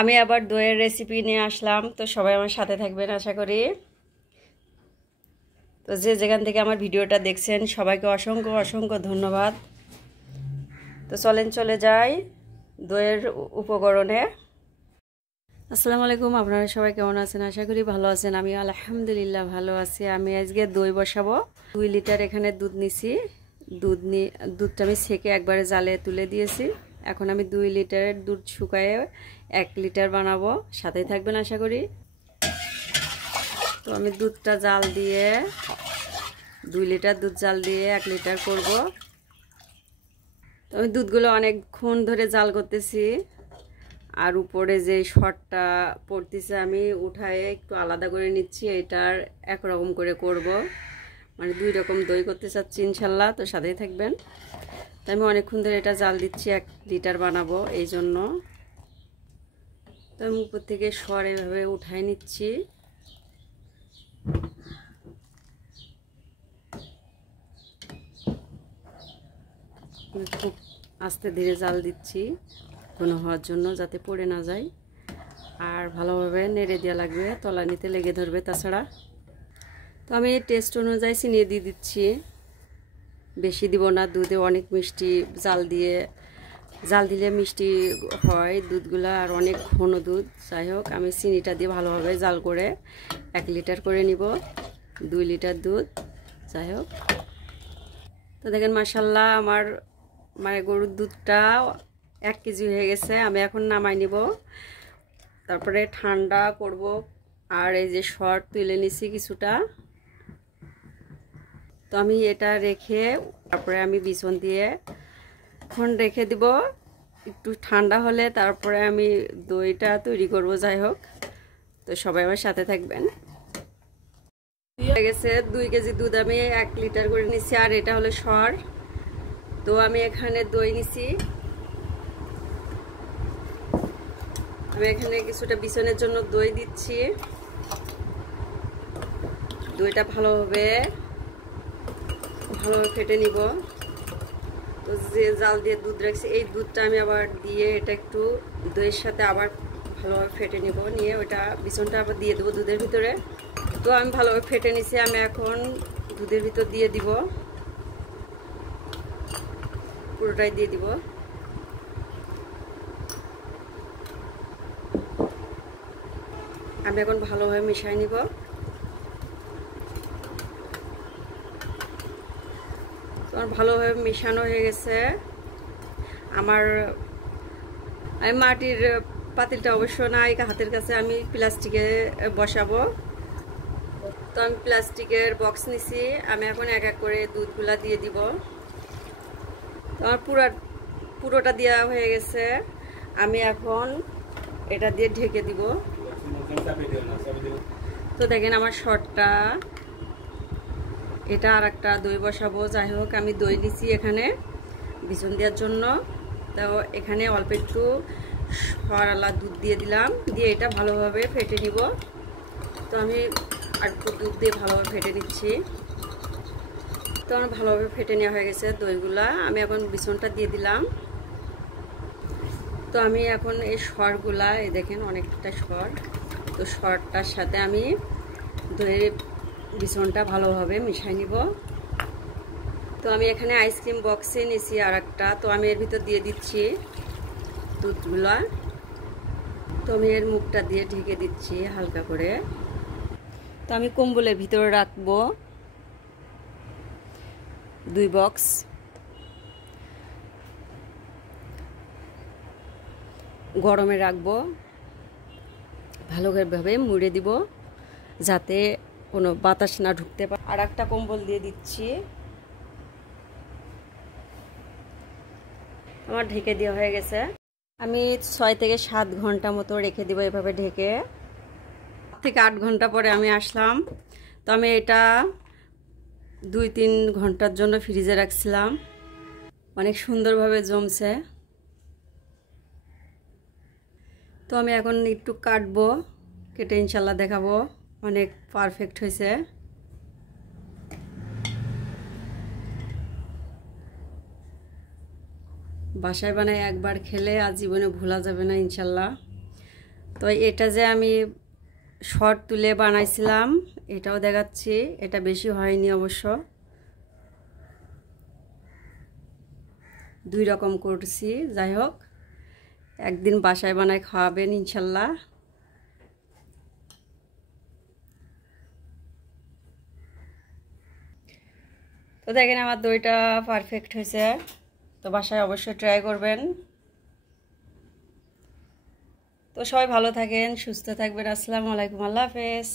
আমি আবার দইয়ের রেসিপি নিয়ে আসলাম, তো সবাই আমার সাথে থাকবেন আশা করি। তো যে যেখান থেকে আমার ভিডিওটা দেখছেন সবাইকে অসংখ্য অসংখ্য ধন্যবাদ। তো চলেন চলে যাই দইয়ের উপকরণে। আসসালামু আলাইকুম, আপনারা সবাই কেমন আছেন? আশা করি ভালো আছেন। আমি আলহামদুলিল্লাহ ভালো আছি। আমি আজকে দই বসাবো। 2 লিটার এখানে দুধ নিছি। দুধটা আমি ছেঁকে একবারে জালে তুলে দিয়েছি। এখন আমি 2 লিটারের দুধ শুকায়ে 1 লিটার বানাবো। সাথেই থাকবেন আশা করি। তো আমি দুধটা জাল দিয়ে 2 লিটার দুধ জাল দিয়ে 1 লিটার করব। তো আমি দুধগুলো অনেকক্ষণ ধরে জাল করতেছি। আর উপরে যে শর্টটা পড়তেছে আমি উঠায়ে একটু আলাদা করে নিচ্ছি। এটার একরকম করে করব, মানে 2 রকম দই করতে চাচ্ছি ইনশাল্লাহ। তো সাথেই থাকবেন। তো আমি অনেকক্ষণ ধরে এটা জাল দিচ্ছি, 1 লিটার বানাবো এই জন্য। তো আমি উপর থেকে সর এভাবে উঠাই নিচ্ছি। খুব আস্তে ধীরে জাল দিচ্ছি ঘন হওয়ার জন্য, যাতে পড়ে না যায়। আর ভালোভাবে নেড়ে দেওয়া লাগবে, তলানিতে লেগে ধরবে তাছাড়া। তো আমি টেস্ট অনুযায়ী চিনি দিয়ে দিচ্ছি, বেশি দিব না। দুধে অনেক মিষ্টি, জাল দিলে মিষ্টি হয় দুধগুলো, আর অনেক ঘন দুধ। যাই হোক, আমি চিনিটা দিয়ে ভালোভাবে জাল করে 1 লিটার করে নিব। 2 লিটার দুধ। যাই হোক, তো দেখেন মাশাআল্লাহ আমার মানে গরুর দুধটা 1 কেজি হয়ে গেছে। আমি এখন নামাই নিব, তারপরে ঠান্ডা করব। আর এই যে শর্ট তুলে নিছি কিছুটা, তো আমি এটা রেখে তারপরে আমি বিছন দিয়ে এখন রেখে দিব। একটু ঠান্ডা হলে তারপরে আমি দইটা তৈরি করব। যাই হোক, তো সবাই আমার সাথে থাকবেন। হয়ে গেছে 2 কেজি দুধ আমি 1 লিটার করে নিছি, আর এটা হলো সর। তো আমি এখানে দই নিছি। আমি এখানে কিছুটা বিছনের জন্য দই দিচ্ছি। দইটা ভালোভাবে ফেটে নিব। তো যে জাল দিয়ে দুধ রাখছি, এই দুধটা আমি আবার দিয়ে এটা একটু দইয়ের সাথে আবার ভালোভাবে ফেটে নিব। নিয়ে ওটা বিছনটা আবার দিয়ে দেবো দুধের ভিতরে। তো আমি ভালোভাবে ফেটে নিছি, আমি এখন দুধের ভিতর দিয়ে দিব, পুরোটাই দিয়ে দিব। আমি এখন ভালোভাবে মিশিয়ে নিব। তোমার ভালোভাবে মিশানো হয়ে গেছে। আমি মাটির পাতিলটা অবশ্য নাই হাতের কাছে, আমি প্লাস্টিকে বসাবো। তো আমি প্লাস্টিকের বক্স নিছি। আমি এখন 1 1 করে দুধগুলা দিয়ে দিব। তো আমার পুরোটা দেওয়া হয়ে গেছে। আমি এখন এটা দিয়ে ঢেকে দিব। তো দেখেন আমার শর্টটা, এটা আর একটা দই বসাবো। যাই হোক, আমি দই দিছি এখানে বিছন দেওয়ার জন্য। তো এখানে অল্প একটু সরালা দুধ দিয়ে দিলাম, দিয়ে এটা ভালোভাবে ফেটে নিব। তো আমি আর একটু দুধ দিয়ে ভালোভাবে ফেটে নিচ্ছি। তো আমার ভালোভাবে ফেটে নেওয়া হয়ে গেছে দইগুলা। আমি এখন বিছনটা দিয়ে দিলাম। তো আমি এখন এই সরগুলা, এই দেখেন অনেকটা সর, তো সরটার সাথে আমি দইয়ের বিছনটা ভালোভাবে মিশাই নিব। তো আমি এখানে আইসক্রিম বক্সে নিছি আর একটা, তো আমি এর ভিতর দিয়ে দিচ্ছি দুধগুলা। তো আমি এর মুখটা দিয়ে ঢেকে দিচ্ছি হালকা করে। তো আমি কম্বলের ভিতরে রাখবো 2 বক্স। গরমে রাখবো, ভালোভাবে মুড়ে দিব যাতে কোনো বাতাস না ঢুকতে পারে। আর একটা কম্বল দিয়ে দিচ্ছি। আমার ঢেকে দেওয়া হয়ে গেছে। আমি 6 থেকে 7 ঘন্টা মতো রেখে দিব এভাবে ঢেকে। 7 থেকে 8 ঘন্টা পরে আমি আসলাম। তো আমি এটা 2-3 ঘন্টার জন্য ফ্রিজে রাখছিলাম। অনেক সুন্দরভাবে জমছে। তো আমি এখন একটু কাটবো, কেটে ইনশাল্লাহ দেখাবো। অনেক পারফেক্ট হয়েছে। বাসায় বানায় একবার খেলে আজীবনে ভোলা যাবে না ইনশাল্লাহ। তো এটা যে আমি শর্ট তুলে বানাইছিলাম এটাও দেখাচ্ছি। এটা বেশি হয়নি অবশ্য, 2 রকম করছি। যাই হোক, একদিন বাসায় বানায় খাওয়াবেন ইনশাল্লাহ। তো দেখেন আমার দইটা পারফেক্ট হয়েছে। তো বাসায় অবশ্যই ট্রাই করবেন। তো সবাই ভালো থাকেন, সুস্থ থাকবেন। আসসালামু আলাইকুম, আল্লাহ হাফেজ।